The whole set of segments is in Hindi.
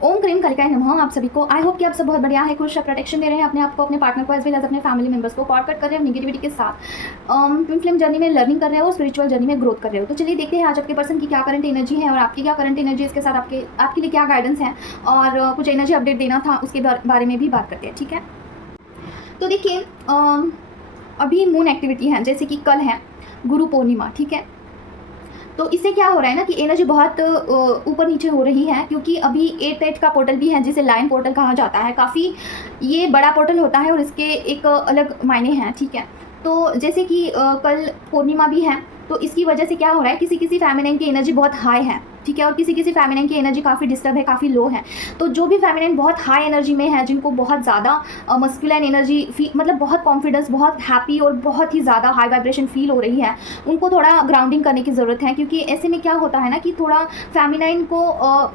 ओम क्रीम कालिकाय नमः आप सभी को। आई होप कि आप सब बहुत बढ़िया है, खुश, प्रोटेक्शन दे रहे हैं अपने आप को, अपने पार्टनर को, एज वेल एज अपने फैमिली मेंबर्स को, कॉर्ड कट कर रहे हो नेगेटिविटी के साथ। ट्विन फ्लेम जर्नी में लर्निंग कर रहे हो, स्पिरिचुअल जर्नी में ग्रोथ कर रहे हो। तो चलिए देखते हैं आज आपके पर्सन की क्या करंट एनर्जी है और आपकी क्या करंट एनर्जी, इसके साथ आपके लिए क्या गाइडेंस है और कुछ एनर्जी अपडेट देना था उसके बारे में भी बात करते हैं। ठीक है, तो देखिए अभी मून एक्टिविटी है, जैसे कि कल है गुरु पूर्णिमा। ठीक है, तो इससे क्या हो रहा है ना कि एनर्जी बहुत ऊपर नीचे हो रही है, क्योंकि अभी 8 का पोर्टल भी है जिसे लायन पोर्टल कहा जाता है। काफ़ी ये बड़ा पोर्टल होता है और इसके एक अलग मायने हैं। ठीक है, तो जैसे कि कल पूर्णिमा भी है, तो इसकी वजह से क्या हो रहा है, किसी किसी फेमिनिन की एनर्जी बहुत हाई है। ठीक है, और किसी किसी फेमिनिन की एनर्जी काफ़ी डिस्टर्ब है, काफ़ी लो है। तो जो भी फेमिनिन बहुत हाई एनर्जी में है, जिनको बहुत ज़्यादा मस्कुलिन एनर्जी मतलब बहुत कॉन्फिडेंस, बहुत हैप्पी और बहुत ही ज़्यादा हाई वाइब्रेशन फील हो रही है, उनको थोड़ा ग्राउंडिंग करने की ज़रूरत है। क्योंकि ऐसे में क्या होता है ना कि थोड़ा फेमिनाइन को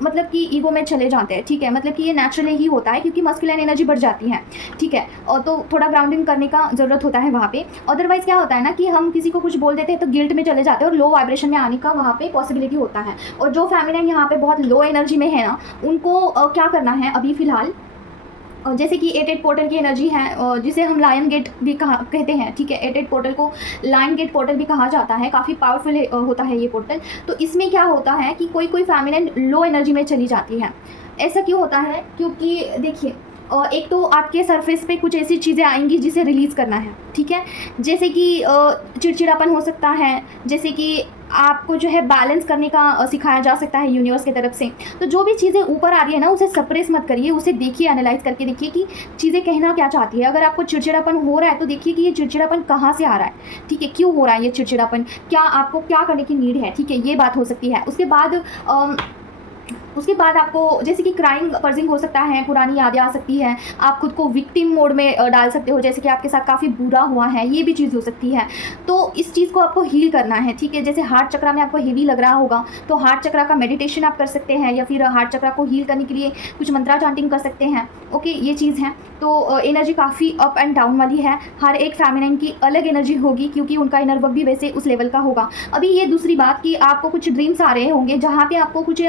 मतलब कि ईगो में चले जाते हैं। ठीक है, मतलब कि ये नेचुरली ही होता है क्योंकि मस्कुलिन एनर्जी बढ़ जाती है। ठीक है, और तो थोड़ा ग्राउंडिंग करने का ज़रूरत होता है वहाँ पे। अदरवाइज़ क्या होता है ना कि हम किसी को कुछ बोल देते हैं तो गिल्ट में चले जाते हैं और लो वाइब्रेशन में आने का वहाँ पे पॉसिबिलिटी होता है। और जो फेमिनिन यहाँ पे बहुत लो एनर्जी में है ना, उनको क्या करना है अभी फ़िलहाल, जैसे कि 8 पोर्टल की एनर्जी है, जिसे हम लायन गेट भी कहते हैं। ठीक है, 8 पोर्टल को लायन गेट पोर्टल भी कहा जाता है, काफ़ी पावरफुल होता है ये पोर्टल। तो इसमें क्या होता है कि कोई फेमिनिन लो एनर्जी में चली जाती है। ऐसा क्यों होता है, क्योंकि देखिए एक तो आपके सरफेस पे कुछ ऐसी चीज़ें आएंगी जिसे रिलीज़ करना है। ठीक है, जैसे कि चिड़चिड़ापन हो सकता है, जैसे कि आपको जो है बैलेंस करने का सिखाया जा सकता है यूनिवर्स की तरफ से। तो जो भी चीज़ें ऊपर आ रही है ना, उसे सप्रेस मत करिए, उसे देखिए, एनालाइज करके देखिए कि चीज़ें कहना क्या चाहती है। अगर आपको चिड़चिड़ापन हो रहा है तो देखिए कि ये चिड़चिड़ापन कहाँ से आ रहा है। ठीक है, क्यों हो रहा है ये चिड़चिड़ापन, क्या आपको क्या करने की नीड है। ठीक है, ये बात हो सकती है। उसके बाद आपको जैसे कि क्राइंग पर्सिंग हो सकता है, पुरानी यादें आ सकती है, आप खुद को विक्टिम मोड में डाल सकते हो, जैसे कि आपके साथ काफ़ी बुरा हुआ है, ये भी चीज़ हो सकती है। तो इस चीज़ को आपको हील करना है। ठीक है, जैसे हार्ट चक्रा में आपको हेवी लग रहा होगा तो हार्ट चक्रा का मेडिटेशन आप कर सकते हैं, या फिर हार्ट चक्रा को हील करने के लिए कुछ मंत्रा चांटिंग कर सकते हैं। ओके, ये चीज़ है। तो एनर्जी काफ़ी अप एंड डाउन वाली है, हर एक फेमिनिन की अलग एनर्जी होगी क्योंकि उनका इनर वर्क भी वैसे उस लेवल का होगा। अभी ये दूसरी बात कि आपको कुछ ड्रीम्स आ रहे होंगे जहाँ पे आपको कुछ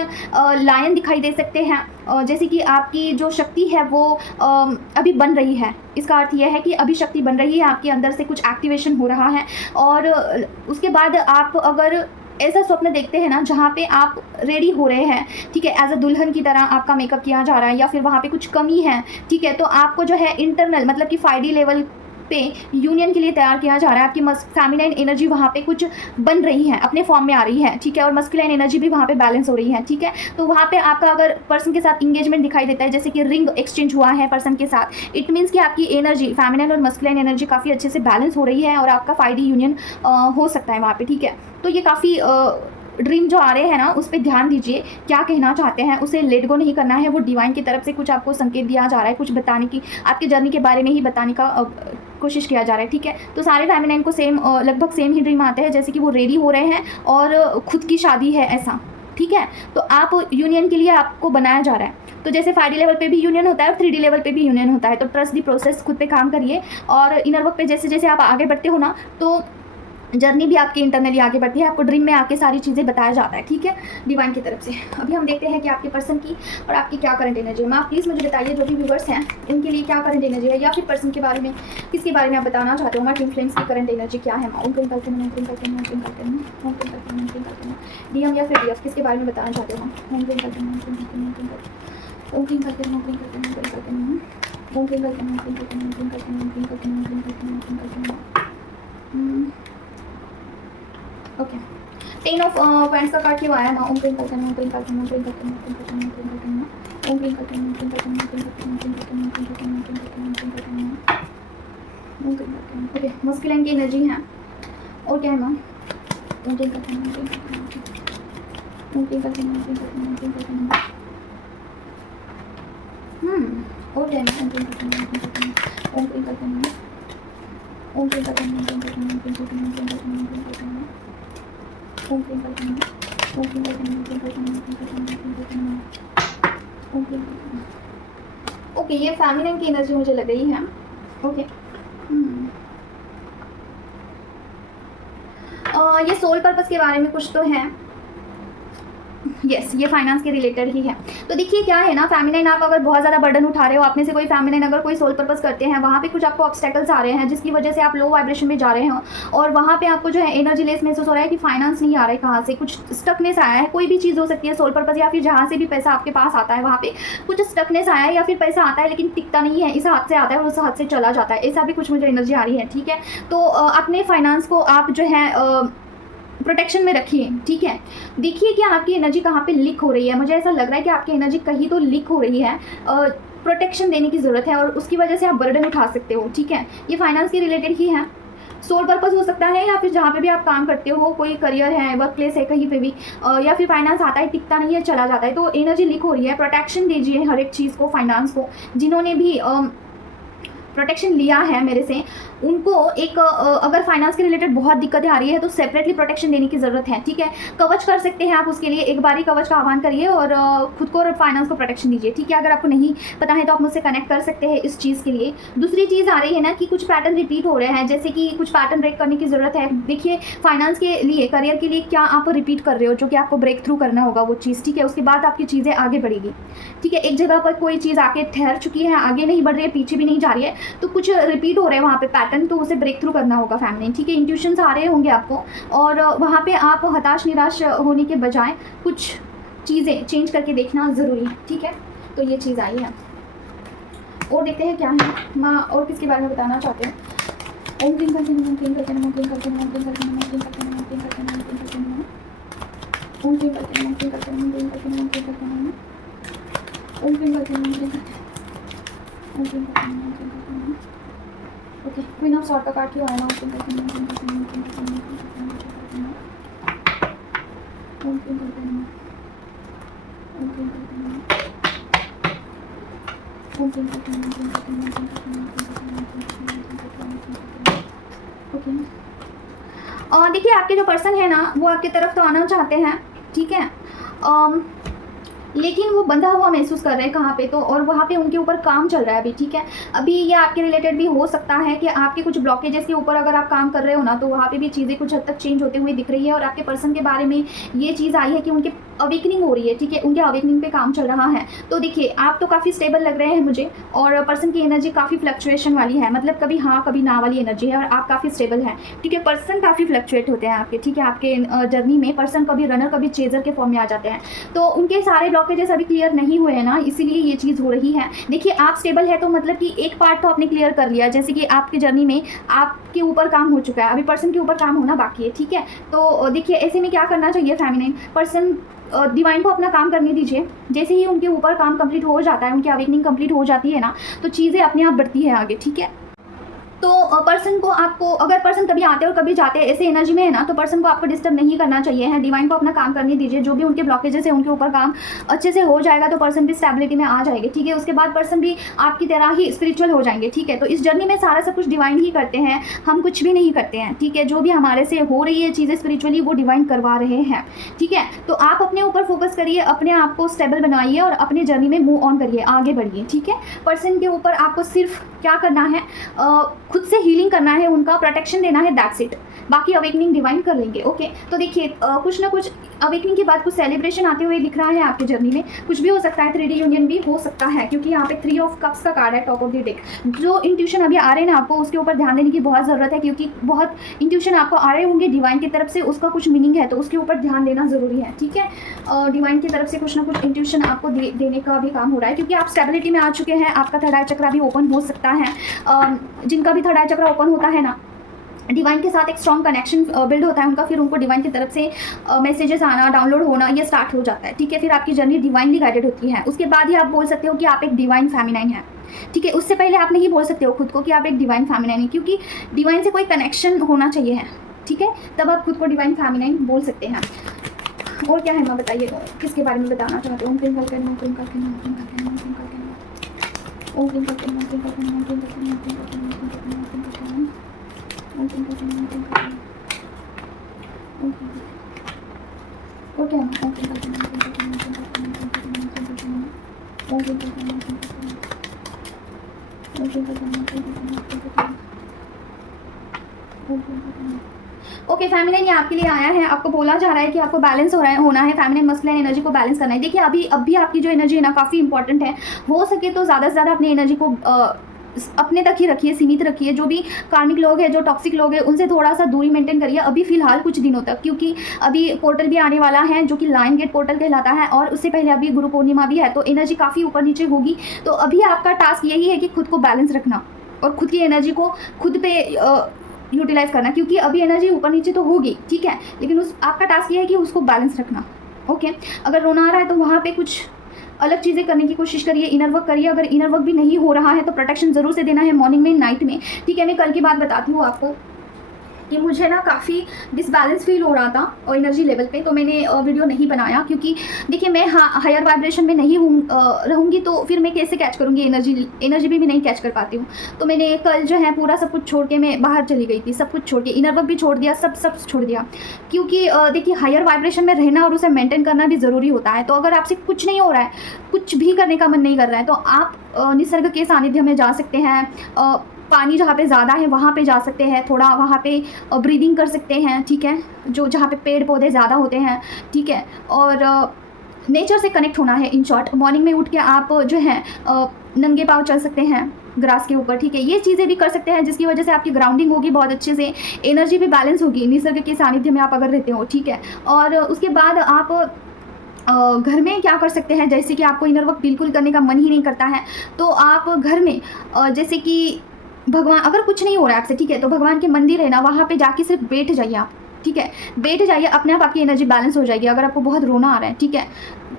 लायन दिखाई दे सकते हैं, जैसे कि आपकी जो शक्ति है वो अभी बन रही है। इसका अर्थ यह है कि अभी शक्ति बन रही है, आपके अंदर से कुछ एक्टिवेशन हो रहा है। और उसके बाद आप अगर ऐसा स्वप्न देखते हैं ना जहाँ पे आप रेडी हो रहे हैं, ठीक है, एज अ दुल्हन की तरह आपका मेकअप किया जा रहा है, या फिर वहाँ पे कुछ कमी है, ठीक है, तो आपको जो है इंटरनल मतलब कि 5D लेवल पे यूनियन के लिए तैयार किया जा रहा है। आपकी फेमिनाइन एनर्जी वहाँ पे कुछ बन रही है, अपने फॉर्म में आ रही है। ठीक है, और मस्कुलाइन एनर्जी भी वहाँ पे बैलेंस हो रही है। ठीक है, तो वहाँ पे आपका अगर पर्सन के साथ इंगेजमेंट दिखाई देता है, जैसे कि रिंग एक्सचेंज हुआ है पर्सन के साथ, इट मीन्स कि आपकी एनर्जी फेमिनाइन और मस्कुलाइन एनर्जी काफ़ी अच्छे से बैलेंस हो रही है और आपका 5D यूनियन हो सकता है वहाँ पे। ठीक है, तो ये काफ़ी ड्रीम जो आ रहे हैं ना उस पर ध्यान दीजिए, क्या कहना चाहते हैं उसे लेट गो नहीं करना है। वो डिवाइन की तरफ से कुछ आपको संकेत दिया जा रहा है, कुछ बताने की, आपके जर्नी के बारे में ही बताने का कोशिश किया जा रहा है। ठीक है, तो सारे फेमिनिन को लगभग सेम ही ड्रीम आते हैं, जैसे कि वो रेडी हो रहे हैं और खुद की शादी है ऐसा। ठीक है, तो आप यूनियन के लिए आपको बनाया जा रहा है। तो जैसे 5D लेवल पे भी यूनियन होता है और 3D लेवल पे भी यूनियन होता है। तो ट्रस्ट दी प्रोसेस, खुद पे काम करिए और इनर वर्क पे जैसे जैसे आप आगे बढ़ते हो ना, तो जर्नी भी आपकी इंटरनली आगे बढ़ती है, आपको ड्रीम में आके सारी चीज़ें बताया जाता है। ठीक है, डिवाइन की तरफ से। अभी हम देखते हैं कि आपके पर्सन की और आपकी क्या करंट एनर्जी है। आप प्लीज़ मुझे बताइए, जो भी व्यूवर्स हैं इनके लिए क्या करंट एनर्जी है, या फिर पर्सन के बारे में, किसके बारे में आप बताना चाहते हो। हमारे ट्विन फ्लेम्स की करंट एनर्जी क्या है। DM या फिर DF, किसके बारे में बताना चाहते हो। ओके, 10 ऑफ पेंट्स का कार्ड क्यों आया। ओम क्लीं करते हैं, ओम क्लीं करते हैं, ओम क्लीं करते हैं, ओम क्लीं करते हैं, ओम क्लीं करते हैं, ओम क्लीं करते हैं, ओम क्लीं करते हैं, ओम क्लीं करते हैं, ओम क्लीं करते हैं, ओम क्लीं करते हैं, ओम क्लीं करते हैं, ओम क्लीं करते हैं। ओके, मस्कुलिन की एनर्जी है। और क्या है मैम। ओम क्लीं करते हैं, ओम क्लीं करते हैं, ओम क्लीं करते हैं, ओम क्लीं करते हैं, ओम क्लीं करते हैं। और क्या है मैम। ओम क्लीं करते हैं, ओम क्लीं करते हैं, ओम क्लीं करते हैं, ओम क्लीं करते हैं, ओम क्लीं करते हैं, ओम क्लीं करते हैं, ओम क्लीं करते हैं, ओम क्लीं करते हैं, ओम क्लीं करते हैं, ओम क्लीं करते हैं, ओम क्लीं करते हैं, ओम क्लीं करते हैं, ओम क्लीं करते हैं, ओम क्लीं करते हैं। ओके, ये फेमिनिन की एनर्जी मुझे लग रही है। ओके, ये सोल पर्पस के बारे में कुछ तो है। यस ये फाइनेंस के रिलेटेड ही है। तो देखिए क्या है ना, फेमिनाइन आप अगर बहुत ज़्यादा बर्डन उठा रहे हो, आप में से कोई फेमिनाइन अगर कोई सोल पर्पस करते हैं, वहाँ पे कुछ आपको ऑब्स्टेकल्स आ रहे हैं जिसकी वजह से आप लो वाइब्रेशन में जा रहे हो, और वहाँ पे आपको जो है एनर्जी लेस महसूस हो रहा है कि फाइनेंस नहीं आ रहा है, कहाँ से कुछ स्टकनेस आया है। कोई भी चीज़ हो सकती है, सोल पर्पस या फिर जहाँ से भी पैसा आपके पास आता है वहाँ पे कुछ स्टकनेस आया है, या फिर पैसा आता है लेकिन टिकता नहीं है, इस हाथ से आता है और उस हाथ से चला जाता है, ऐसा भी कुछ मुझे एनर्जी आ रही है। ठीक है, तो अपने फाइनेंस को आप जो है प्रोटेक्शन में रखिए। ठीक है, देखिए कि आपकी एनर्जी कहाँ पे लीक हो रही है। मुझे ऐसा लग रहा है कि आपकी एनर्जी कहीं तो लीक हो रही है, प्रोटेक्शन देने की ज़रूरत है और उसकी वजह से आप बर्डन उठा सकते हो। ठीक है, ये फाइनेंस के रिलेटेड ही है, सोल पर्पस हो सकता है, या फिर जहाँ पे भी आप काम करते हो, कोई करियर है, वर्क प्लेस है, कहीं पे भी या फिर फाइनेंस आता है टिकता नहीं है, चला जाता है, तो एनर्जी लीक हो रही है। प्रोटेक्शन दीजिए हर एक चीज़ को, फाइनेंस को। जिन्होंने भी प्रोटेक्शन लिया है मेरे से, उनको एक अगर फाइनेंस के रिलेटेड बहुत दिक्कतें आ रही है तो सेपरेटली प्रोटेक्शन देने की ज़रूरत है। ठीक है, कवच कर सकते हैं आप, उसके लिए एक बारी कवच का आह्वान करिए और खुद को और फाइनेंस को प्रोटेक्शन दीजिए। ठीक है, अगर आपको नहीं पता है तो आप मुझसे कनेक्ट कर सकते हैं इस चीज़ के लिए। दूसरी चीज़ आ रही है ना कि कुछ पैटर्न रिपीट हो रहे हैं, जैसे कि कुछ पैटर्न ब्रेक करने की ज़रूरत है। देखिए फाइनेंस के लिए, करियर के लिए क्या आप रिपीट कर रहे हो जो कि आपको ब्रेक थ्रू करना होगा वो चीज़। ठीक है, उसके बाद आपकी चीज़ें आगे बढ़ेगी। ठीक है, एक जगह पर कोई चीज़ आके ठहर चुकी है, आगे नहीं बढ़ रही है, पीछे भी नहीं जा रही है, तो कुछ रिपीट हो रहे हैं वहाँ पे पैटर्न, तो उसे ब्रेक थ्रू करना होगा फैमिली। ठीक है, इंट्यूशंस आ रहे होंगे आपको, और वहाँ पे आप हताश निराश होने के बजाय कुछ चीज़ें चेंज करके देखना ज़रूरी है। ठीक है, तो ये चीज़ आई है। और देखते हैं क्या है माँ और किसके बारे में बताना चाहते हैं। ओम क्लीम करके नमः, ओम क्लीम करके नमः, ओम क्लीम करके नमः, ओम क्लीम करके नमः, ओम क्लीम करके नमः, ओम क्लीम करके नमः, ओम क्लीम करके नमः, ओम क्लीम करके नमः, ओम क्लीम करके नमः, ओम क्लीम करके नमः, ओम क्लीम करके नमः, ओम क्लीम करके नमः, ओम क्लीम करके नमः, ओम क्लीम करके नमः। ओके, क्वीन ऑफ सॉर्ड का कार्ड क्यों आया ना? ओम क्लीम करके नमः, ओम क्लीम करके नमः, ओम क्लीम करके नमः, ओम क्लीम करके नमः, ओम क्लीम करके नमः, ओम क्लीम करके नमः, ओम क्लीम करके नमः, ओम क्लीम करके नमः, ओम क्लीम करके नमः, ओम क्लीम करके नमः, ओम क्लीम करके नमः, ओम क्लीम करके नमः, ओम क्लीम करके नमः, ओम क्लीम करके नमः। ओके, देखिए आपके जो पर्सन है ना वो आपकी तरफ तो आना चाहते हैं। ठीक है, लेकिन वो बंधा हुआ महसूस कर रहे हैं कहाँ पे, तो और वहाँ पे उनके ऊपर काम चल रहा है अभी। ठीक है, अभी ये आपके रिलेटेड भी हो सकता है कि आपके कुछ ब्लॉकेजेस के ऊपर अगर आप काम कर रहे हो ना, तो वहाँ पे भी चीज़ें कुछ हद तक चेंज होते हुए दिख रही है। और आपके पर्सन के बारे में ये चीज़ आई है कि उनके अवेकनिंग हो रही है। ठीक है, उनके अवेकनिंग पे काम चल रहा है। तो देखिए आप तो काफ़ी स्टेबल लग रहे हैं मुझे, और पर्सन की एनर्जी काफ़ी फ्लक्चुएशन वाली है, मतलब कभी हाँ कभी ना वाली एनर्जी है, और आप काफ़ी स्टेबल हैं। ठीक है, पर्सन काफ़ी फ्लक्चुएट होते हैं आपके। ठीक है, आपके जर्नी में पर्सन कभी रनर कभी चेजर के फॉर्म में आ जाते हैं, तो उनके सारे ब्लॉकेजेस अभी क्लियर नहीं हुए हैं ना, इसीलिए ये चीज़ हो रही है। देखिए आप स्टेबल है तो मतलब कि एक पार्ट तो आपने क्लियर कर लिया, जैसे कि आपकी जर्नी में आपके ऊपर काम हो चुका है, अभी पर्सन के ऊपर काम होना बाकी है। ठीक है, तो देखिए ऐसे में क्या करना चाहिए फेमिनिन पर्सन, डिवाइन को अपना काम करने दीजिए। जैसे ही उनके ऊपर काम कंप्लीट हो जाता है, उनकी अवेकनिंग कंप्लीट हो जाती है ना, तो चीज़ें अपने आप बढ़ती है आगे। ठीक है, तो पर्सन को आपको, अगर पर्सन कभी आते और कभी जाते ऐसे एनर्जी में है ना, तो पर्सन को आपको डिस्टर्ब नहीं करना चाहिए है। डिवाइन को अपना काम करने दीजिए, जो भी उनके ब्लॉकेजेस है उनके ऊपर काम अच्छे से हो जाएगा, तो पर्सन भी स्टेबिलिटी में आ जाएगी। ठीक है, उसके बाद पर्सन भी आपकी तरह ही स्पिरिचुअल हो जाएंगे। ठीक है, तो इस जर्नी में सारा सब कुछ डिवाइन ही करते हैं, हम कुछ भी नहीं करते हैं। ठीक है, जो भी हमारे से हो रही है चीज़ें स्पिरिचुअली वो डिवाइन करवा रहे हैं। ठीक है, तो आप अपने ऊपर फोकस करिए, अपने आप को स्टेबल बनाइए और अपने जर्नी में मूव ऑन करिए, आगे बढ़िए। ठीक है, पर्सन के ऊपर आपको सिर्फ क्या करना है, खुद से हीलिंग करना है, उनका प्रोटेक्शन देना है, दैट्स इट। बाकी अवेकनिंग डिवाइन कर लेंगे। ओके, तो देखिए कुछ ना कुछ अवेकनिंग के बाद कुछ सेलिब्रेशन आते हुए दिख रहा है आपके जर्नी में। कुछ भी हो सकता है, 3D यूनियन भी हो सकता है, क्योंकि यहाँ पे 3 ऑफ कप्स का कार्ड है टॉप ऑफ द डेक। जो इंट्यूशन अभी आ रहे हैं ना आपको, उसके ऊपर ध्यान देने की बहुत ज़रूरत है, क्योंकि बहुत इंट्यूशन आपको आ रहे होंगे डिवाइन की तरफ से, उसका कुछ मीनिंग है, तो उसके ऊपर ध्यान देना ज़रूरी है। ठीक है, डिवाइन की तरफ से कुछ ना कुछ इंट्यूशन आपको देने का भी काम हो रहा है, क्योंकि आप स्टेबिलिटी में आ चुके हैं। आपका थर्ड आई चक्रा भी ओपन हो सकता है। जिनका भी थर्ड आई चक्रा ओपन होता है ना, डिवाइन के साथ एक स्ट्रॉन्ग कनेक्शन बिल्ड होता है उनका, फिर उनको डिवाइन की तरफ से मैसेजेस आना, डाउनलोड होना, ये स्टार्ट हो जाता है। ठीक है, फिर आपकी जर्नी डिवाइनली गाइडेड होती है। उसके बाद ही आप बोल सकते हो कि आप एक डिवाइन फेमिनाइन हैं। ठीक है, उससे पहले आप नहीं बोल सकते हो खुद को कि आप एक डिवाइन फेमिनाइन हैं, क्योंकि डिवाइन से कोई कनेक्शन होना चाहिए है। ठीक है, तब आप खुद को डिवाइन फेमिनाइन बोल सकते हैं। और क्या है माँ बताइए, किसके बारे में बताना चाहते हो? ओम क्लीम करके नमः, ओम क्लीम करके नमः, ओम क्लीम करके नमः, ओम क्लीम करके नमः, ओम क्लीम करके नमः, ओम क्लीम करके नमः, ओम क्लीम करके नमः, ओम क्लीम करके नमः, ओम क्लीम करके नमः, ओम क्लीम करके नमः, ओम क्लीम करके नमः, ओम क्लीम करके, और क्या है? ओम क्लीम करके नमः, ओम क्लीम करके नमः, ओम क्लीम करके नमः, ओम क्लीम करके नमः, ओम क्लीम करके नमः, ओम क्लीम करके नमः, ओम क्लीम करके नमः, ओम क्लीम करके नमः, ओम क्लीम करके नमः, ओम क्लीम करके नमः, ओम क्लीम करके नमः। ओके, फेमिनिन ये आपके लिए आया है, आपको बोला जा रहा है कि आपको बैलेंस होना है, फेमिनिन मस्कुलिन एनर्जी को बैलेंस करना है। देखिए अब भी आपकी जो एनर्जी है ना काफ़ी इंपॉर्टेंट है। हो सके तो ज़्यादा से ज़्यादा अपनी एनर्जी को अपने तक ही रखिए, सीमित रखिए। जो भी कार्मिक लोग हैं, जो टॉक्सिक लोग हैं, उनसे थोड़ा सा दूरी मेंटेन करिए अभी फ़िलहाल कुछ दिनों तक, क्योंकि अभी पोर्टल भी आने वाला है जो कि लायन गेट पोर्टल कहलाता है, और उससे पहले अभी गुरु पूर्णिमा भी है, तो एनर्जी काफ़ी ऊपर नीचे होगी। तो अभी आपका टास्क यही है कि खुद को बैलेंस रखना और खुद की एनर्जी को खुद पे यूटिलाइज करना, क्योंकि अभी एनर्जी ऊपर नीचे तो होगी, ठीक है, लेकिन आपका टास्क ये है कि उसको बैलेंस रखना। ओके, अगर रोना आ रहा है तो वहाँ पे कुछ अलग चीज़ें करने की कोशिश करिए, इनर वर्क करिए। अगर इनर वर्क भी नहीं हो रहा है तो प्रोटेक्शन ज़रूर से देना है मॉर्निंग में, नाइट में, ठीक है। मैं कल की बात बताती हूँ आपको कि मुझे ना काफ़ी डिसबैलेंस फील हो रहा था और एनर्जी लेवल पे, तो मैंने वीडियो नहीं बनाया, क्योंकि देखिए मैं हायर वाइब्रेशन में नहीं रहूँगी तो फिर मैं कैसे कैच करूँगी एनर्जी भी मैं नहीं कैच कर पाती हूँ। तो मैंने कल जो है पूरा सब कुछ छोड़ के मैं बाहर चली गई थी, सब कुछ छोड़ के, इनर वर्क भी छोड़ दिया, सब छोड़ दिया, क्योंकि देखिए हायर वाइब्रेशन में रहना और उसे मेंटेन करना भी ज़रूरी होता है। तो अगर आपसे कुछ नहीं हो रहा है, कुछ भी करने का मन नहीं कर रहा है, तो आप निसर्ग के सानिध्य में जा सकते हैं, पानी जहाँ पे ज़्यादा है वहाँ पे जा सकते हैं, थोड़ा वहाँ पे ब्रीदिंग कर सकते हैं, ठीक है, जो जहाँ पे पेड़ पौधे ज़्यादा होते हैं, ठीक है, और नेचर से कनेक्ट होना है। इन शॉर्ट, मॉर्निंग में उठ के आप जो है नंगे पाँव चल सकते हैं ग्रास के ऊपर, ठीक है, ये चीज़ें भी कर सकते हैं, जिसकी वजह से आपकी ग्राउंडिंग होगी बहुत अच्छे से, एनर्जी भी बैलेंस होगी निसर्ग के सानिध्य में आप अगर रहते हो, ठीक है। और उसके बाद आप घर में क्या कर सकते हैं, जैसे कि आपको इनर वर्क बिल्कुल करने का मन ही नहीं करता है, तो आप घर में जैसे कि भगवान, अगर कुछ नहीं हो रहा है आपसे, ठीक है, तो भगवान के मंदिर है ना, वहाँ पे जाके सिर्फ बैठ जाइए आप, ठीक है, बैठ जाइए, अपने आप आपकी एनर्जी बैलेंस हो जाएगी। अगर आपको बहुत रोना आ रहा है, ठीक है,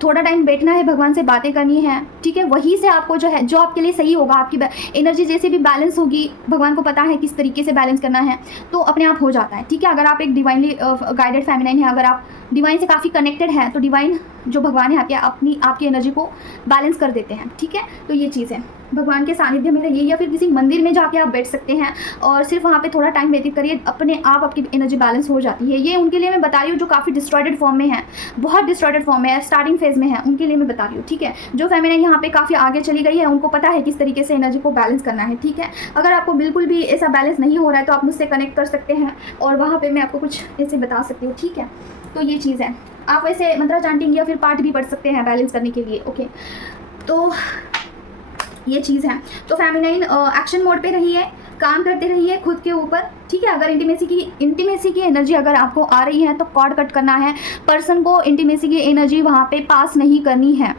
थोड़ा टाइम बैठना है, भगवान से बातें करनी है, ठीक है, वहीं से आपको जो है, जो आपके लिए सही होगा, आपकी एनर्जी जैसे भी बैलेंस होगी, भगवान को पता है किस तरीके से बैलेंस करना है, तो अपने आप हो जाता है, ठीक है। अगर आप एक डिवाइनली गाइडेड फेमिनाइन है, अगर आप डिवाइन से काफ़ी कनेक्टेड हैं, तो डिवाइन जो भगवान है आपकी एनर्जी को बैलेंस कर देते हैं, ठीक है। तो ये चीज़ है, भगवान के सानिध्य में रहिए या फिर किसी मंदिर में जाके आप बैठ सकते हैं और सिर्फ वहाँ पे थोड़ा टाइम व्यतीत करिए, अपने आप आपकी एनर्जी बैलेंस हो जाती है। ये उनके लिए मैं बता रही हूँ जो काफ़ी डिस्ट्रॉयड फॉर्म में है, बहुत डिस्ट्रॉयड फॉर्म में है, स्टार्टिंग फेज में है, उनके लिए मैं बता रही हूँ, ठीक है। जो फेमिनाइन यहाँ पे काफ़ी आगे चली गई है, उनको पता है किस तरीके से एनर्जी को बैलेंस करना है, ठीक है। अगर आपको बिल्कुल भी ऐसा बैलेंस नहीं हो रहा है तो आप मुझसे कनेक्ट कर सकते हैं और वहाँ पर मैं आपको कुछ ऐसे बता सकती हूँ, ठीक है। तो ये चीज़ है, आप वैसे मंत्रा चांटिंग या फिर पाठ भी पढ़ सकते हैं बैलेंस करने के लिए, ओके। तो ये चीज़ है। तो फेमिनाइन एक्शन मोड पे रहिए, काम करते रहिए खुद के ऊपर, ठीक है। अगर इंटीमेसी की एनर्जी अगर आपको आ रही है तो कॉर्ड कट करना है, पर्सन को इंटीमेसी की एनर्जी वहाँ पे पास नहीं करनी है,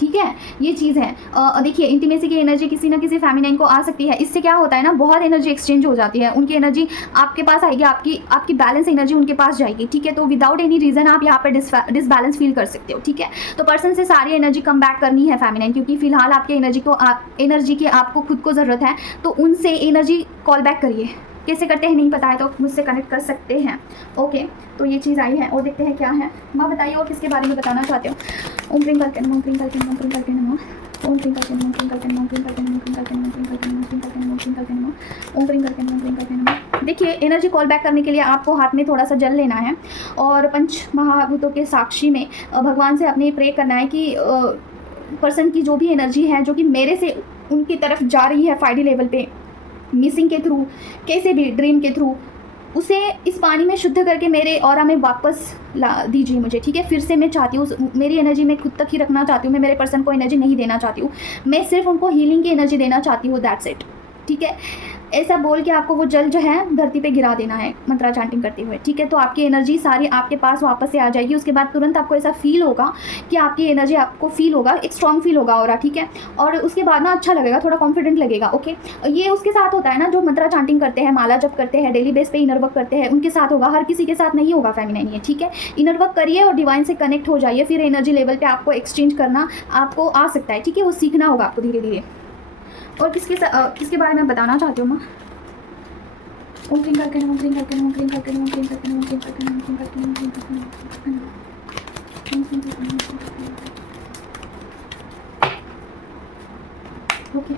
ठीक है। ये चीज़ है। देखिए इंटीमेसी की एनर्जी किसी ना किसी फेमिनाइन को आ सकती है, इससे क्या होता है ना, बहुत एनर्जी एक्सचेंज हो जाती है, उनकी एनर्जी आपके पास आएगी, आपकी बैलेंस एनर्जी उनके पास जाएगी, ठीक है। तो विदाउट एनी रीज़न आप यहाँ पर डिसबैलेंस फील कर सकते हो, ठीक है। तो पर्सन से सारी एनर्जी कम बैक करनी है फेमिनाइन, क्योंकि फिलहाल आपकी एनर्जी की आपको खुद को ज़रूरत है, तो उनसे एनर्जी कॉल बैक करिए। कैसे करते हैं नहीं पता है तो मुझसे कनेक्ट कर सकते हैं, ओके। तो ये चीज़ आई है और देखते हैं क्या है। माँ बताइए और किसके बारे में बताना चाहते हो। ओम क्रीम करके नमो, क्रीम करके नमो, क्रीम करके नमो, ओम क्रीम करके नमो, क्रीम करके नमो, क्रीम करके नमो, क्रीम करके नमो, क्रीम करके नमो, क्रीम करके नमो, क्रीम करके नमो, ओम क्रीम करके नमो, क्रीम करके नमो। देखिए एनर्जी कॉल बैक करने के लिए आपको हाथ में थोड़ा सा जल लेना है और पंच महाभूतों के साक्षी में भगवान से अपने प्रे करना है कि पर्सन की जो भी एनर्जी है जो कि मेरे से उनकी तरफ जा रही है 5D लेवल पे, मिसिंग के थ्रू, कैसे भी ड्रीम के थ्रू, उसे इस पानी में शुद्ध करके मेरे ऑरा में वापस ला दीजिए मुझे, ठीक है। फिर से मैं चाहती हूँ, मेरी एनर्जी मैं खुद तक ही रखना चाहती हूँ, मैं मेरे पर्सन को एनर्जी नहीं देना चाहती हूँ, मैं सिर्फ उनको हीलिंग की एनर्जी देना चाहती हूँ, दैट्स इट, ठीक है। ऐसा बोल के आपको वो जल जो है धरती पे गिरा देना है मंत्रा चांटिंग करते हुए, ठीक है। तो आपकी एनर्जी सारी आपके पास वापस से आ जाएगी। उसके बाद तुरंत आपको ऐसा फील होगा कि आपकी एनर्जी आपको फील होगा, एक स्ट्रॉन्ग फील होगा और ठीक है। और उसके बाद ना अच्छा लगेगा, थोड़ा कॉन्फिडेंट लगेगा, ओके। ये उसके साथ होता है ना जो मंत्रा चांटिंग करते हैं, माला जप करते हैं, डेली बेस पे इनर वर्क करते हैं, उनके साथ होगा, हर किसी के साथ नहीं होगा फेमिनाइन ये, ठीक है। इनर वर्क करिए और डिवाइन से कनेक्ट हो जाइए, फिर एनर्जी लेवल पे आपको एक्सचेंज करना आपको आ सकता है, ठीक है। वो सीखना होगा आपको धीरे धीरे। और किसके बारे में बताना चाहती हूँ मैं। ओम क्लीं करके नमो, क्लीं करके नमो, क्लीं करके नमो, क्लीं करके नमो, क्लीं करके नमो, क्लीं करके नमो, क्लीं करके नमो, क्लीं करके नमो। ओके,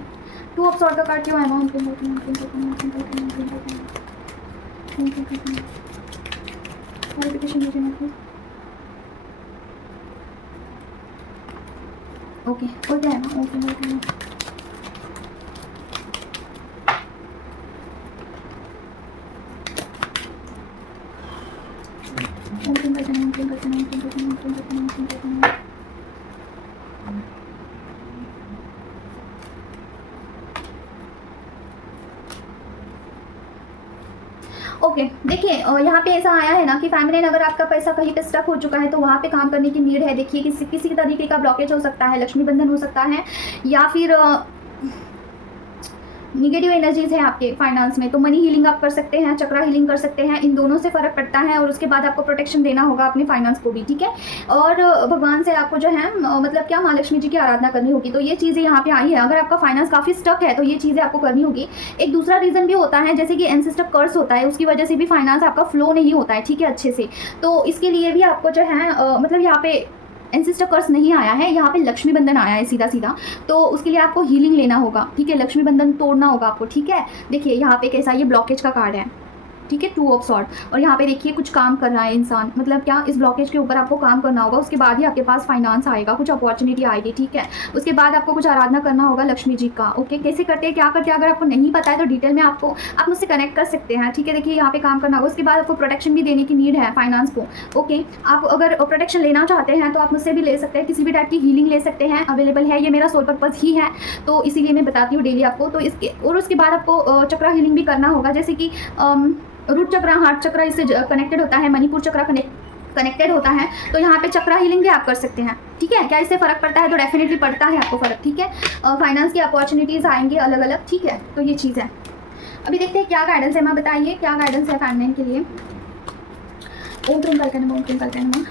2 ऑफ सॉर्ड का कार्ड क्यों आया? ओम क्लीं करके नमो, क्लीं करके नमो, क्लीं करके नमो, क्लीं करके नमो, ओम क्लीं करके नमो। क्लैरिफिकेशन दीजिए मुझे। ओके, और क्या है? ओम क्लीं करके नमो। ओके देखिए यहाँ पे ऐसा आया है ना कि फैमिली, अगर आपका पैसा कहीं पे स्टक हो चुका है तो वहाँ पे काम करने की नीड है। देखिए किसी तरीके का ब्लॉकेज हो सकता है, लक्ष्मी बंधन हो सकता है, या फिर निगेटिव एनर्जीज है आपके फाइनेंस में, तो मनी हीलिंग आप कर सकते हैं, चक्रा हीलिंग कर सकते हैं, इन दोनों से फ़र्क पड़ता है। और उसके बाद आपको प्रोटेक्शन देना होगा अपने फाइनेंस को भी, ठीक है। और भगवान से आपको जो है मतलब क्या माँ लक्ष्मी जी की आराधना करनी होगी। तो ये चीज़ें यहाँ पे आई है। अगर आपका फाइनेंस काफ़ी स्टक है तो ये चीज़ें आपको करनी होगी। एक दूसरा रीज़न भी होता है, जैसे कि एंसेस्टर कर्स होता है, उसकी वजह से भी फाइनेंस आपका फ्लो नहीं होता है, ठीक है, अच्छे से। तो इसके लिए भी आपको जो है मतलब यहाँ पे एंसेस्टर कर्स नहीं आया है, यहाँ पे लक्ष्मी बंधन आया है सीधा सीधा। तो उसके लिए आपको हीलिंग लेना होगा, ठीक है, लक्ष्मी बंधन तोड़ना होगा आपको, ठीक है। देखिए यहाँ पे कैसा ये ब्लॉकेज का कार्ड है, ठीक है, 2 ऑफ सॉर्ड। और यहाँ पे देखिए कुछ काम कर रहा है इंसान, मतलब क्या, इस ब्लॉकेज के ऊपर आपको काम करना होगा। उसके बाद ही आपके पास फाइनेंस आएगा, कुछ अपॉर्चुनिटी आएगी, ठीक है। उसके बाद आपको कुछ आराधना करना होगा लक्ष्मी जी का। ओके, कैसे करते हैं, क्या करते हैं, अगर आपको नहीं पता है तो डिटेल में आप मुझसे कनेक्ट कर सकते हैं, ठीक है। देखिए यहाँ पे काम करना होगा। उसके बाद आपको प्रोटेक्शन भी देने की नीड है फाइनेंस को। ओके, आप अगर प्रोटेक्शन लेना चाहते हैं तो आप मुझसे भी ले सकते हैं, किसी भी टाइप की हीलिंग ले सकते हैं, अवेलेबल है। ये मेरा सोल पर्पज़ ही है, तो इसीलिए मैं बताती हूँ डेली आपको। तो इसके और उसके बाद आपको चक्रा हीलिंग भी करना होगा, जैसे कि रूट चक्रा, हार्ट चक्रा इससे कनेक्टेड होता है, मणिपुर चक्रा कनेक्टेड होता है। तो यहाँ पे चक्रा हीलिंग भी आप कर सकते हैं, ठीक है। क्या इससे फ़र्क पड़ता है, तो डेफिनेटली पड़ता है आपको फ़र्क, ठीक है। फाइनेंस की अपॉर्चुनिटीज़ आएंगी अलग अलग, ठीक है। तो ये चीज़ है। अभी देखते हैं क्या गाइडेंस है, मैं बताइए क्या गाइडेंस है फैमिली के लिए। ओम क्रीम कल करना, ओम क्रीम कल करना।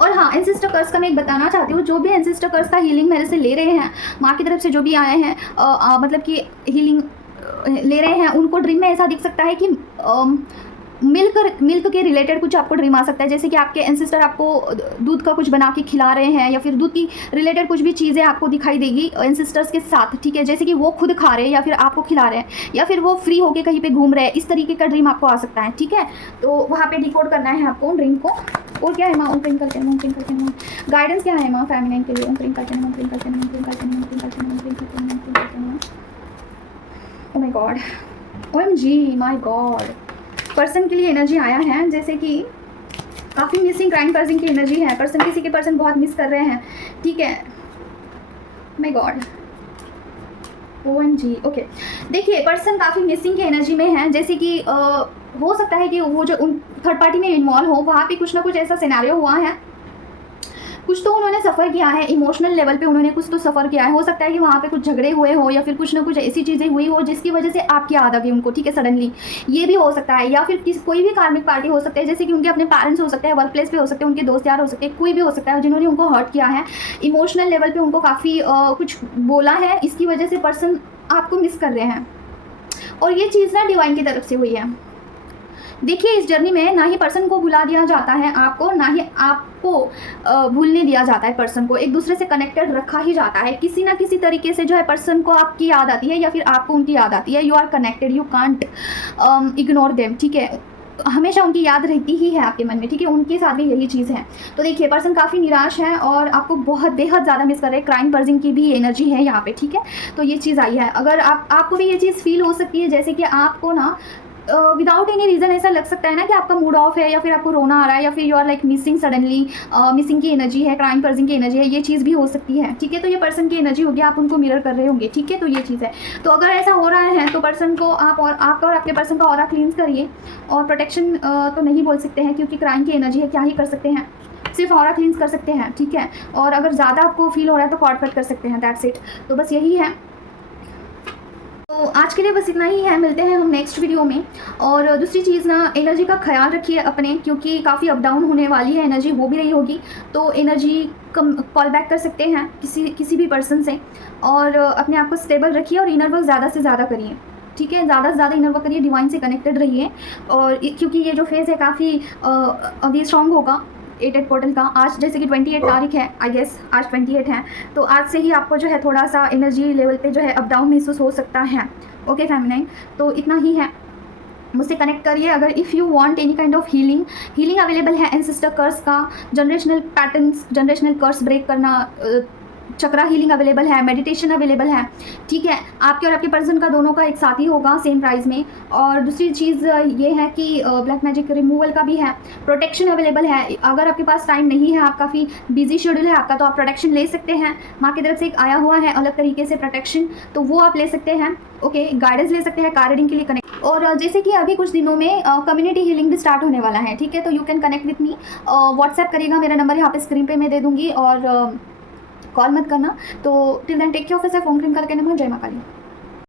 और हाँ, एंसेस्टर कर्स का मैं एक बताना चाहती हूँ, जो भी एंसेस्टर कर्स का हीलिंग मेरे से ले रहे हैं, माँ की तरफ से जो भी आए हैं, मतलब कि हीलिंग ले रहे हैं, उनको ड्रीम में ऐसा दिख सकता है कि मिल्क के रिलेटेड कुछ आपको ड्रीम आ सकता है, जैसे कि आपके एंसेस्टर आपको दूध का कुछ बना के खिला रहे हैं, या फिर दूध की रिलेटेड कुछ भी चीज़ें आपको दिखाई देगी एंसेस्टर्स के साथ, ठीक है। जैसे कि वो खुद खा रहे हैं या फिर आपको खिला रहे हैं, या फिर वो फ्री होके कहीं पे घूम रहे हैं, इस तरीके का ड्रीम आपको आ सकता है, ठीक है। तो वहाँ पे डिकोड करना है आपको ड्रीम को। और क्या है माँ, ओम क्रीम करके, ओम क्रीम करके, गाइडेंस क्या है माँ फैमिली के लिए, ओम क्रीम करके, ओम क्रीम करके, ओम क्रीम करके, ओम क्रीम करके, ओम क्रीम करके, ओम क्रीम करके। Oh my God, OMG my God, person के लिए एनर्जी आया है, जैसे कि काफ़ी मिसिंग क्राइम पर्सन की एनर्जी है। पर्सन किसी के पर्सन बहुत मिस कर रहे हैं, ठीक है। My God, OMG। ओके, देखिए पर्सन काफ़ी मिसिंग की एनर्जी में है, जैसे कि हो सकता है कि वो जो उन थर्ड पार्टी में इन्वॉल्व हो, वहाँ पे कुछ ना कुछ ऐसा सिनेरियो हुआ है, कुछ तो उन्होंने सफ़र किया है, इमोशनल लेवल पे उन्होंने कुछ तो सफ़र किया है। हो सकता है कि वहाँ पे कुछ झगड़े हुए हो, या फिर कुछ ना कुछ ऐसी चीज़ें हुई हो जिसकी वजह से आपकी याद आ गई उनको, ठीक है, सडनली। ये भी हो सकता है, या फिर कोई भी कार्मिक पार्टी हो सकता है, जैसे कि उनके अपने पेरेंट्स हो सकते हैं, वर्क प्लेस पे हो सकते हैं, उनके दोस्त यार हो सकते हैं, कोई भी हो सकता है जिन्होंने उनको हर्ट किया है इमोशनल लेवल पे, उनको काफ़ी कुछ बोला है, इसकी वजह से पर्सन आपको मिस कर रहे हैं। और ये चीज़ ना डिवाइन की तरफ से हुई है। देखिए इस जर्नी में ना ही पर्सन को भुला दिया जाता है आपको, ना ही आपको भूलने दिया जाता है पर्सन को, एक दूसरे से कनेक्टेड रखा ही जाता है। किसी ना किसी तरीके से जो है पर्सन को आपकी याद आती है, या फिर आपको उनकी याद आती है। You are connected, you can't ignore them, ठीक है। हमेशा उनकी याद रहती ही है आपके मन में, ठीक है। उनके साथ भी यही चीज़ है। तो देखिए पर्सन काफ़ी निराश है और आपको बहुत बेहद ज़्यादा मिस कर रहे हैं। क्राइम पर्सन की भी एनर्जी है यहाँ पे, ठीक है। तो ये चीज़ आई है। अगर आपको भी ये चीज़ फील हो सकती है, जैसे कि आपको ना विदाउट एनी रीज़न ऐसा लग सकता है ना कि आपका मूड ऑफ है, या फिर आपको रोना आ रहा है, या फिर you are like missing suddenly, missing की एनर्जी है, क्राइम पर्सन की एनर्जी है, ये चीज़ भी हो सकती है, ठीक है। तो ये पर्सन की एनर्जी होगी, आप उनको मिरर कर रहे होंगे, ठीक है। तो ये चीज़ है। तो अगर ऐसा हो रहा है तो पर्सन को आपका और आपके पर्सन का ऑरा क्लींस करिए। और प्रोटेक्शन तो नहीं बोल सकते हैं क्योंकि क्राइम की एनर्जी है, क्या ही कर सकते हैं, सिर्फ ऑरा क्लींस कर सकते हैं, ठीक है। और अगर ज़्यादा आपको फील हो रहा है तो कॉर्ड कट कर सकते हैं, दैट्स इट। तो बस यही है। तो आज के लिए बस इतना ही है, मिलते हैं हम नेक्स्ट वीडियो में। और दूसरी चीज़ ना, एनर्जी का ख्याल रखिए अपने, क्योंकि काफ़ी अप डाउन होने वाली है, एनर्जी हो भी रही होगी। तो एनर्जी कम कॉल बैक कर सकते हैं किसी भी पर्सन से, और अपने आप को स्टेबल रखिए और इनर वर्क ज़्यादा से ज़्यादा करिए, ठीक है। ज़्यादा से ज़्यादा इनर वर्क करिए, डिवाइन से कनेक्टेड रहिए। और क्योंकि ये जो फेज़ है काफ़ी अभी स्ट्रॉन्ग होगा 8 पोर्टल का। आज जैसे कि 28 तारीख है, आई गेस आज 28 है, तो आज से ही आपको जो है थोड़ा सा एनर्जी लेवल पे जो है अप डाउन महसूस हो सकता है। ओके फैमिली, तो इतना ही है। मुझसे कनेक्ट करिए अगर if you want any kind of healing available है। एंसेस्टर कर्स का, जनरेशनल पैटर्न्स, जनरेशनल कर्स ब्रेक करना, चक्रा हीलिंग अवेलेबल है, मेडिटेशन अवेलेबल है, ठीक है। आपके और आपके पर्सन का दोनों का एक साथ ही होगा सेम प्राइस में। और दूसरी चीज़ ये है कि ब्लैक मैजिक रिमूवल का भी है, प्रोटेक्शन अवेलेबल है। अगर आपके पास टाइम नहीं है, आप काफ़ी बिजी शेड्यूल है आपका, तो आप प्रोटेक्शन ले सकते हैं। माँ की तरफ से एक आया हुआ है अलग तरीके से प्रोटेक्शन, तो वो आप ले सकते हैं। ओके, गाइडेंस ले सकते हैं कार रीडिंग के लिए कनेक्ट। और जैसे कि अभी कुछ दिनों में कम्युनिटी हीलिंग भी स्टार्ट होने वाला है, ठीक है। तो you can connect with me, WhatsApp करिएगा, मेरा नंबर यहाँ पे स्क्रीन पे मैं दे दूँगी, और कॉल मत करना। तो till then take care of yourself. ओम क्रीम करके नमः, जय मां काली।